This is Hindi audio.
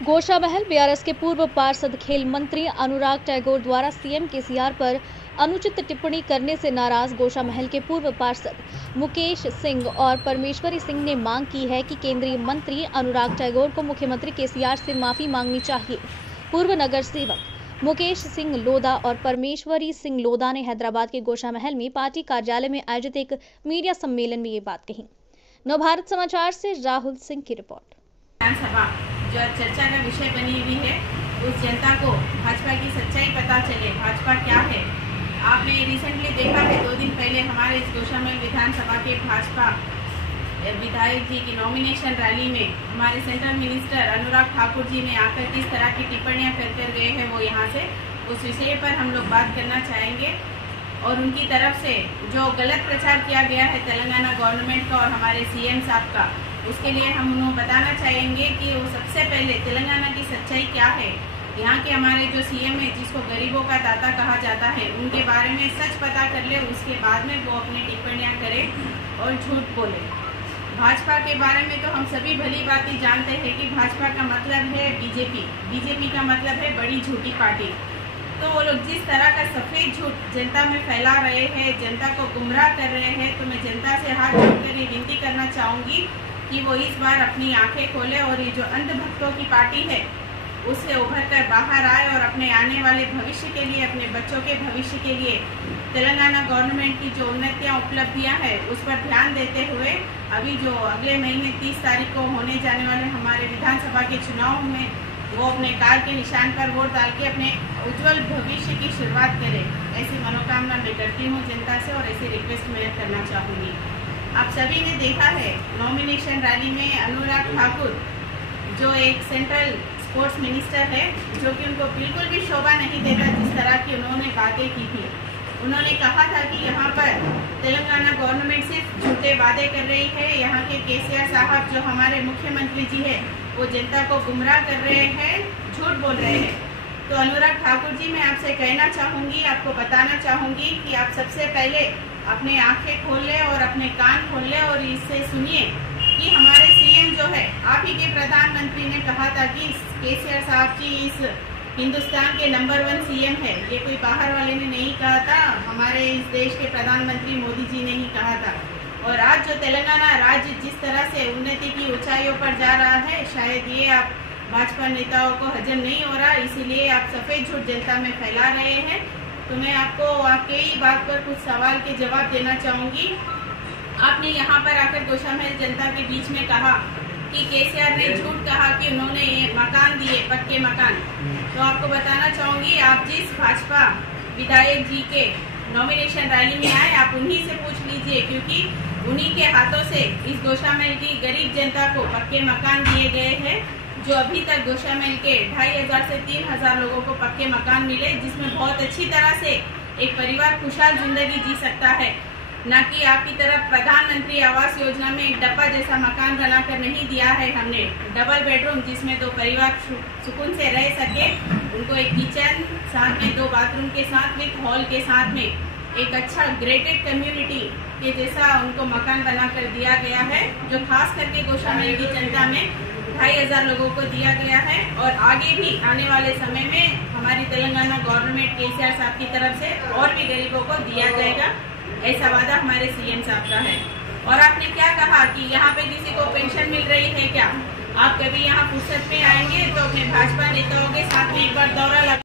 गोशामहल बीआरएस के पूर्व पार्षद खेल मंत्री अनुराग टैगोर द्वारा सीएम केसीआर पर अनुचित टिप्पणी करने से नाराज गोशामहल के पूर्व पार्षद मुकेश सिंह और परमेश्वरी सिंह ने मांग की है कि केंद्रीय मंत्री अनुराग टैगोर को मुख्यमंत्री केसीआर से माफी मांगनी चाहिए। पूर्व नगर सेवक मुकेश सिंह लोधा और परमेश्वरी सिंह लोधा ने हैदराबाद के गोशामहल में पार्टी कार्यालय में आयोजित एक मीडिया सम्मेलन में ये बात कही। नवभारत समाचार से राहुल सिंह की रिपोर्ट। जो चर्चा का विषय बनी हुई है, उस जनता को भाजपा की सच्चाई पता चले, भाजपा क्या है। आपने रिसेंटली देखा है, 2 दिन पहले हमारे इस गोशामहल विधानसभा के भाजपा विधायक जी की नॉमिनेशन रैली में हमारे सेंट्रल मिनिस्टर अनुराग ठाकुर जी ने आकर किस तरह की टिप्पणियां कर गए हैं, वो यहाँ से उस विषय पर हम लोग बात करना चाहेंगे। और उनकी तरफ से जो गलत प्रचार किया गया है तेलंगाना गवर्नमेंट का और हमारे सीएम साहब का, उसके लिए हम उन्हें बताना चाहेंगे कि वो सबसे पहले तेलंगाना की सच्चाई क्या है। यहाँ के हमारे जो सीएम है, जिसको गरीबों का दाता कहा जाता है, उनके बारे में सच पता कर ले, उसके बाद में वो अपनी टिप्पणियां करे और झूठ बोले। भाजपा के बारे में तो हम सभी भली बातें जानते हैं कि भाजपा का मतलब है बीजेपी का मतलब है बड़ी झूठी पार्टी। तो वो लोग जिस तरह का सफेद झूठ जनता में फैला रहे हैं, जनता को गुमराह कर रहे हैं, तो मैं जनता से हाथ जोड़कर ये विनती करना चाहूंगी कि वो इस बार अपनी आंखें खोले और ये जो अंधभक्तों की पार्टी है उससे उभर कर बाहर आए और अपने आने वाले भविष्य के लिए, अपने बच्चों के भविष्य के लिए तेलंगाना गवर्नमेंट की जो उन्नतियां उपलब्धियां हैं उस पर ध्यान देते हुए अभी जो अगले महीने 30 तारीख को होने जाने वाले हमारे विधानसभा के चुनाव में वो अपने कार के निशान पर वोट डाल के अपने उज्जवल भविष्य की शुरुआत करें, ऐसी मनोकामना मैं करती हूँ जनता से और ऐसी रिक्वेस्ट मैं करना चाहूँगी। आप सभी ने देखा है नॉमिनेशन रैली में अनुराग ठाकुर जो एक सेंट्रल स्पोर्ट्स मिनिस्टर है, जो कि उनको बिल्कुल भी शोभा नहीं देता जिस तरह की उन्होंने बातें की थी। उन्होंने कहा था कि यहाँ पर तेलंगाना गवर्नमेंट सिर्फ झूठे वादे कर रही है, यहाँ के केसीआर साहब जो हमारे मुख्यमंत्री जी है वो जनता को गुमराह कर रहे हैं, झूठ बोल रहे हैं। तो अनुराग ठाकुर जी, मैं आपसे कहना चाहूँगी, आपको बताना चाहूँगी कि आप सबसे पहले अपने आंखें खोल ले और अपने कान खोल ले और इससे सुनिए कि हमारे सीएम जो है, आप ही के प्रधानमंत्री ने कहा था कि केसीआर साहब जी इस हिंदुस्तान के नंबर 1 सीएम है। ये कोई बाहर वाले ने नहीं कहा था, हमारे इस देश के प्रधानमंत्री मोदी जी ने ही कहा था। और आज जो तेलंगाना राज्य जिस तरह से उन्नति की ऊंचाइयों पर जा रहा है, शायद ये आप भाजपा नेताओं को हजम नहीं हो रहा, इसीलिए आप सफेद झूठ जनता में फैला रहे हैं। तो मैं आपको आपके ही बात पर कुछ सवाल के जवाब देना चाहूंगी। आपने यहाँ पर आकर गोशामहल जनता के बीच में कहा कि केसीआर ने झूठ कहा कि उन्होंने ये मकान दिए, पक्के मकान। तो आपको बताना चाहूंगी, आप जिस भाजपा विधायक जी के नॉमिनेशन रैली में आए, आप उन्हीं से पूछ लीजिए, क्योंकि उन्हीं के हाथों से इस गोशामहल की गरीब जनता को पक्के मकान दिए गए हैं। जो अभी तक गोशामहल के 2500 से 3000 लोगों को पक्के मकान मिले, जिसमें बहुत अच्छी तरह से एक परिवार खुशहाल जिंदगी जी सकता है। न कि आपकी तरफ प्रधानमंत्री आवास योजना में एक डब्बा जैसा मकान बनाकर नहीं दिया है हमने, डबल बेडरूम जिसमें 2 परिवार सुकून से रह सके, उनको एक किचन साथ में 2 बाथरूम के साथ विथ हॉल के साथ में एक अच्छा ग्रेटेड कम्युनिटी के जैसा उनको मकान बनाकर दिया गया है, जो खास करके गोशामहल की जनता में 2500 लोगों को दिया गया है। और आगे भी आने वाले समय में हमारी तेलंगाना गवर्नमेंट केसीआर साहब की तरफ से और भी गरीबों को दिया जाएगा, ऐसा वादा हमारे सीएम साहब का है। और आपने क्या कहा कि यहाँ पे किसी को पेंशन मिल रही है क्या? आप कभी यहाँ फुर्सत में आएंगे तो अपने भाजपा नेताओं के साथ में एक बार दौरा